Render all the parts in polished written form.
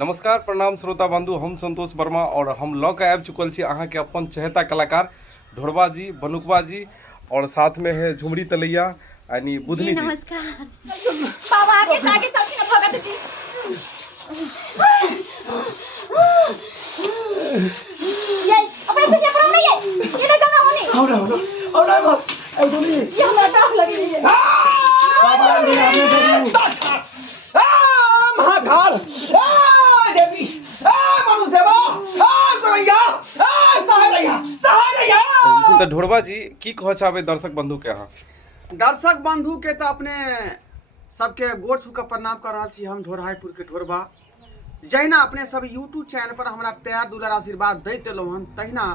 नमस्कार प्रणाम श्रोता बंधु, हम संतोष वर्मा और हम लऽ के आबि चुकल छी अहाँ के अपन चहेता कलाकार ढोरबा जी, बनुकबा जी और साथ में है झुमरी तलैया यानी बुधनी जी। नमस्कार बाबा आगे चलती ना भगत जी। ये अपने सुनिए प्रॉब्लम नहीं है, ये ना जाना होने और बाप ऐ ये हमरा डाक लगी है। बाबा ने महाकाल देवी मनु देवा गोरैया सहायरैया। तो ढोरबा जी की कह चाहबे दर्शक बंधु के अहाँ? दर्शक बंधु के तो अपने सबके गोड़ छू के प्रणाम कर रहा छी। हम ढोरहाईपुर के ढोरबा जहिना अपने सब यूट्यूब चैनल पर हमरा प्यार दुलार आशीर्वाद दैत एलहुँ हन, तहिना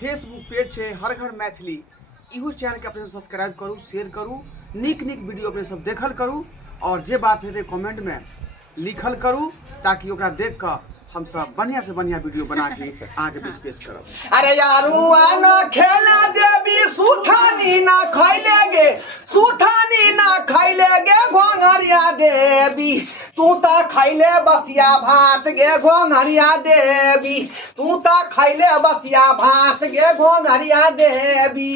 फेसबुक पेज छै हर घर मैथिली, इहो चैनल के अपने सब्सक्राइब करू, शेयर करू, नीक नीक वीडियो अपने सब देखल करू और जे बात हेतै कमेंट में लिखल करू ताकि ओकरा देख कर हम सब बढ़िया से बढ़िया वीडियो बना के आगे बीच पेश करब। अरे यारू आना खेला देवी सुथानी ना खैले गे, सुथानी ना खैले गे घोंघरिया देवी, तू ता खैले बसिया भात गे घोंघरिया देवी, तू ता खैले बसिया भात गे घोंघरिया देवी।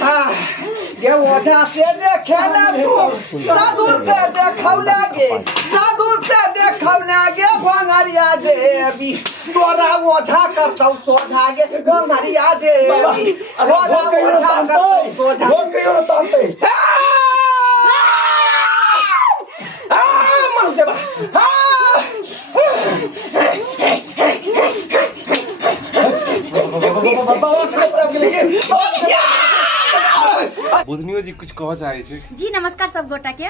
ये ओझा से देखेला तू साधु से देखौला गे, साधु से देखौला गे घोंघरिया देवी, तोरा ओझा करतौ सोझा गे घोंघरिया देवी, तोरा ओझा करतौ सोझा घोंघरिया तांते मनु देवा बुधनियो जी कुछ कह चाहे छे? जी नमस्कार सब गोटा के।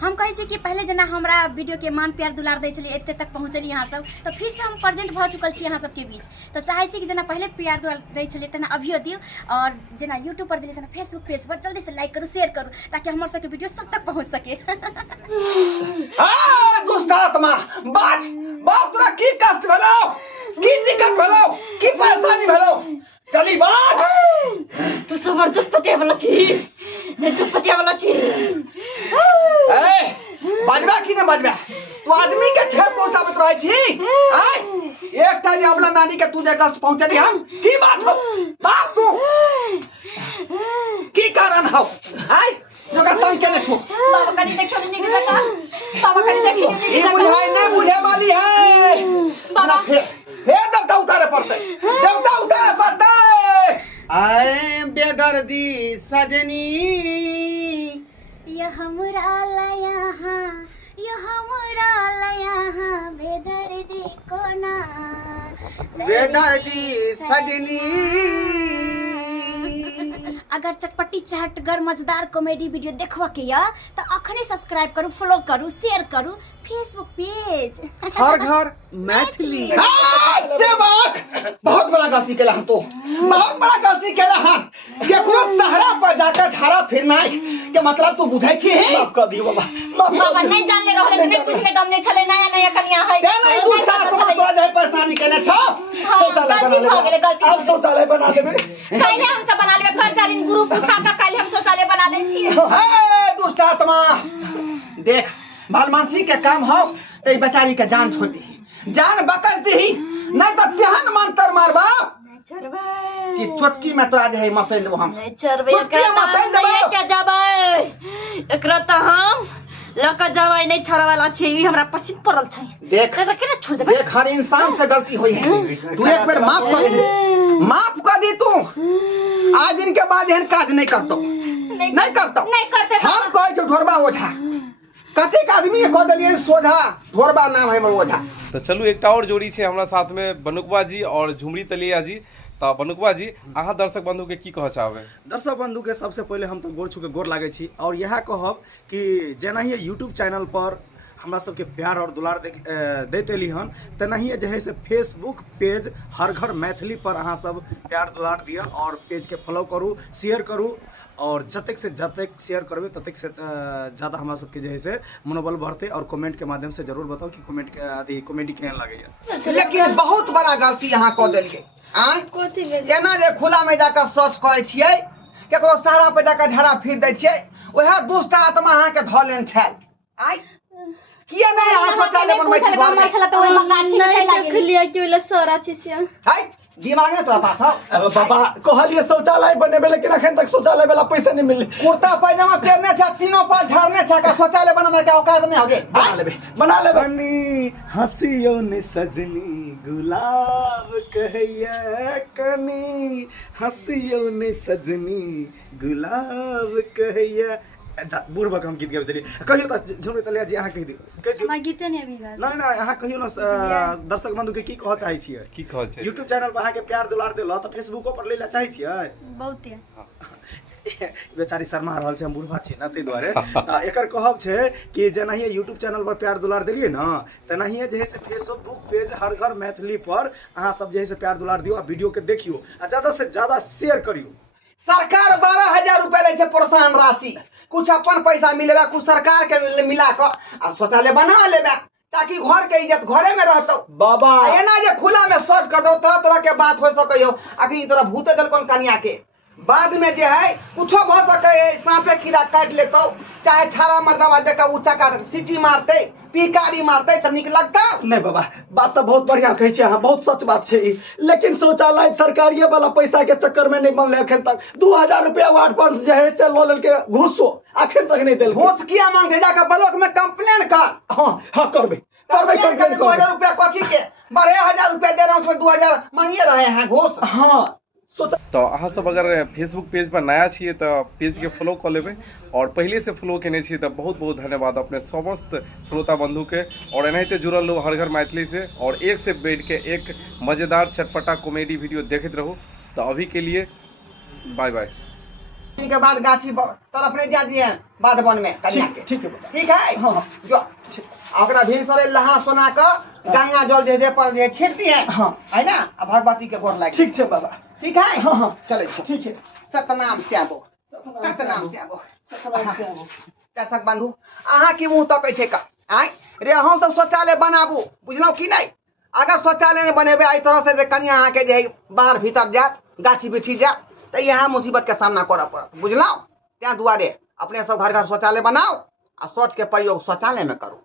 हम कहे छी कि पहले जना हमरा वीडियो के मान प्यार दुलार दै छलिए, एते तक पहुंचली यहाँ सब, तो फिर से हम प्रेजेंट भ चुकल छी यहाँ सबके बीच। तो चाहे छी कि जना पहले प्यार दुलार दै छलिए तना अभियो दियो और जना यूट्यूब पर दिले तना फेसबुक पेज पर जल्दी से लाइक करू, शेयर करू ताकि हमर सबके वीडियो सब तक पहुंच सके। दुष्ट आत्मा बाज बाप, तोरा की कष्ट भेलो, की दिक्कत भेलो, की परेशानी भेलो, चली बाज। तू समर दुपतिया वाला छी, मैं दुपतिया वाला छी। ए बाजबा की ने बाजबा, तू आदमी के ठेस पहुंचाबत रहै छी। आय एक टा जे अपना नानी के तू जे कष्ट पहुंचली हम, की बात हो बाप, तू की कारण हो? आय जो का तंग केने छो बाबा कनी देखियो नी के जका, बाबा कनी देखियो नी के ई बुझाई नहीं बुझे वाली है बाबा। फिर देवता उतारे पड़ते, देवता उतारे पड़ते। आए बेदर्दी सजनी, ये हमरा लया, ये हमरा लया बेदर्दी कोना, बेदर्दी सजनी। अगर चटपटी चहटगर मजेदार कॉमेडी वीडियो देखवा के या तो अखने सब्सक्राइब करू, फॉलो करू, शेयर करू फेसबुक पेज हर घर मैथिली। बहुत बड़ा गलती केला हम, तो बहुत बड़ा गलती केला हम। केकरो सहरा पर जाकर झाड़ा फिरना के मतलब तू बुझै छी? माफ कर दियो बाबा, बाबा नहीं जानले रहले कि नहीं कुछ ने गम नहीं छले, नया नया कन्या है ते नहीं दूसरा आत्मा तोरा जाय परेशानी केने छ। शौचालय बना लेबे, अब शौचालय बना लेबे, काहे हम सब बना लेबे, कर्जारीन ग्रुप उठा के काहे हम शौचालय बना ले छी। हे दुष्ट आत्मा, देख बालमानसी के काम हो ते बेचारी के जान छोड़ दी, जान बकस दी, नहीं तो तेहन मंत्र मारबा कि चुटकी में तोरा जे है मसैल देबो हम, चुटकी में मसैल देबो। क्या जाबै एकरा त हम लका जाबै नहीं छड़ वाला छै, ई हमरा पसिन पड़ल छै। देख केना छोड़ देबै? देख हर इंसान से गलती होई है, तू एक बार माफ कर दी, माफ कर दी तू। आज दिन के बाद एहन काज नहीं करतो, नहीं करतो, नहीं करते। हम कहै छ ढोरबा ओझा, कतेक आदमी के कह देलिए सोझा, ढोरबा नाम है हमर ओझा। तो चलू एक और जोड़ी छे हमरा साथ में बनुकबा जी और झुमरी तलैया जी। तो बनुकबा जी अहाँ दर्शक बंधु के की कह चाहबे? दर्शक बंधु के सबसे पहले हम तो गोड़ छू के गोड़ लागे छी और यह कहब कि जेना ही यूट्यूब चैनल पर हमरा सबके प्यार और दुलार दैत एली हन, तेनाहिए जे है से फेसबुक पेज हर घर मैथिली पर अहाँ सब प्यार दुलार दिया और पेज के फॉलो करू, शेयर करू और जतेक से जतेक शेयर करबे ततेक से ज़्यादा हमरा सबके जे है से मनोबल बढ़ते और कमेंट के माध्यम से जरूर बताओ कि कमेंट के आदि कॉमेडी केहन लागैया। लेकिन बहुत बड़ा गलती यहाँ कह देलिए। एना जे खुला में जाकर सर्च करे छियै, केकरो सारा पे जाकर झाड़ा फिर दै छियै, वह दुष्ट आत्मा अहाँ के धऽ लेन छल। आइ किया नहीं यहाँ शौचालय बनबै छी घर में छला तो ओइ गाछी में नहीं लागे देखलिए कि ओले सारा चीज है। है दिमाग है तोरा पास हौ अब बाबा कहलिए शौचालय बनेबे लेकिन अखन तक शौचालय वाला पैसा नहीं मिलले। कुर्ता पैजामा पहनने छ तीनों पास झाड़ने छ का शौचालय बनाने के औकात नहीं होगे बना लेबे बनी हंसियों ने सजनी गुलाब कहिया कनी हंसियों ने सजनी गुलाब कहिया बूढ़ हम गीत गाबे देलिए कहियो त झुमरी तलिया जी अहाँ कहि दियौ हमरा गीते नहीं अभी गाल नहीं नहीं अहाँ कहियो ना दर्शक बंधु के की कहऽ चाहै छियै की कहै छै YouTube चैनल पर अहाँ के प्यार दुलार देलो त फेसबुको पर ले ला चाहै छियै बहुते बेचारी शर्मा रहल छै हम बुढ़वा छी ना तै दुआरे एकर कहब छै कि जेनाहिए YouTube चैनल पर प्यार दुलार देलिए ना तेनाहिए जे है से फेसबुक पेज हर घर मैथिली पर अहाँ सब जे है से प्यार दुलार दियो आ वीडियो के देखियो आ ज्यादा से ज्यादा शेयर करियो। सरकार 12,000 रुपया लै छै प्रोत्साहन राशि कुछ अपन पैसा मिलेगा कुछ सरकार के मिला कर आ शौचालय बना लेबे ताकि घर के इज्जत घरे में रहतो बाबा एना जे खुला में शौच कर दो तरह तरह के बात हो सकै हो अखनी तरह भूते दल कोन कन्या के बाद में जे है कुछो भ सकै है सांपे कीड़ा काट लेतो चाहे छाड़ा मर्दवा देकर ऊंचा का सीटी मारते पिकारी मारते तो निक लगता नहीं बाबा बात तो बहुत बढ़िया कहै छै अहाँ बहुत सच बात छै ई लेकिन शौचालय सरकारिये वाला पैसा के चक्कर में नहीं बनले अखन तक 2000 रुपया वार्ड फंड जे है से लो लेलके घूसो अखन तक नहीं देल घूस किया मांगते जाकर ब्लॉक में कंप्लेन कर हां हां करबे करबे कंप्लेन 2000 रुपया कथी के 12,000 रुपया दे रहा हूं उसमें 2000 मांगिए रहे हैं घूस हां तो अहाँ सब अगर फेसबुक पेज पर नया छिए तो पेज के फॉलो कर लेबे और पहले से फॉलो केने छिए तो बहुत बहुत धन्यवाद अपने समस्त श्रोता बंधु के और एनाहिते जुड़ल रहो हर घर मैथिली से और एक से बैठ के एक मजेदार चटपटा कॉमेडी वीडियो देखते रहो। तो अभी के लिए बाय बाय। के बाद गाछी तरफ नहीं जा दिए बाद वन में कन्या के ठीक है बाबा ठीक है हां जो ओकरा भिनसरे लहा सोना का गंगा जल जे पर जे छिड़ती है हां है ना आ भगवती के गोर लाग ठीक है बाबा ठीक है हां हां चले ठीक है सतनाम श्यामो सतनाम श्यामो दर्शक बंधु अहाँ की मुंह तकै छै का आइ रे हम सब शौचालय बनाबू बुझलौ कि नहीं अगर शौचालय नहीं बनेबे आई तरह से जे कन्या अहाँ के जे बाहर भीतर जात गाछी बिछी जात तो यहाँ मुसीबत के सामना करऽ पड़त बुझलौ त्या दुआरे अपने सब घर घर शौचालय बनाओ आ शौच के प्रयोग शौचालय में करू।